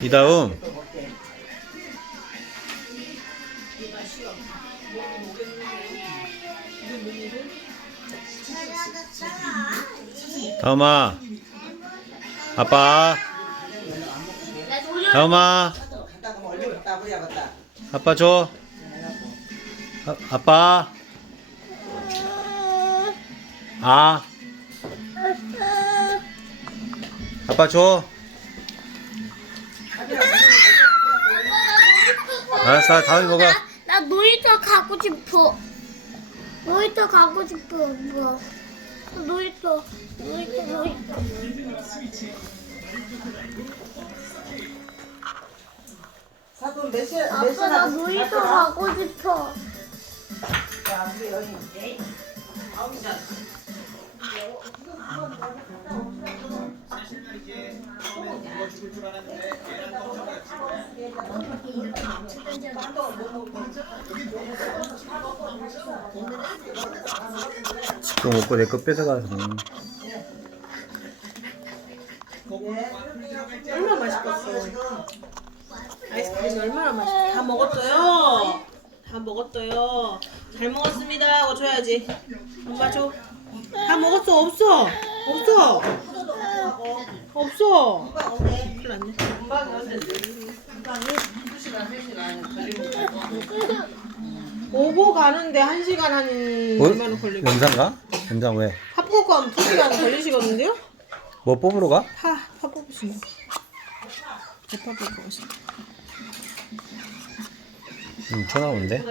이 다음. 다음아. 아빠. 다음아. 아빠 줘. 아, 아빠. 아. 아빠 줘 알았어 다음에 먹어 나, 나 놀이터 가고 싶어. 놀이터 가고 싶어. 뭐. 놀이터, 놀이터, 놀이터. 사돈 몇 시, 몇 아빠 시나 나 놀이터 가고 싶어. 자, 우리 여기. 또 먹고 내 거 뺏어가서 얼마나 맛있겠어. 아이스크림이 얼마나 맛있어. 다 먹었어요. 다 먹었어요. 잘 먹었습니다. 하고 줘야지. 엄마 줘. 다 먹었어. 없어. 없어. 없어. 큰일 났네. 오고 가는데 한 시간 한 얼마나 걸리고? 영상가? 영상 왜? 팝콘 하면 두 시간 걸리시거든요? 뭐 뽑으러 가? 파, 파 뽑으시네. 대파 뽑으시네. 응, 전화 오는데?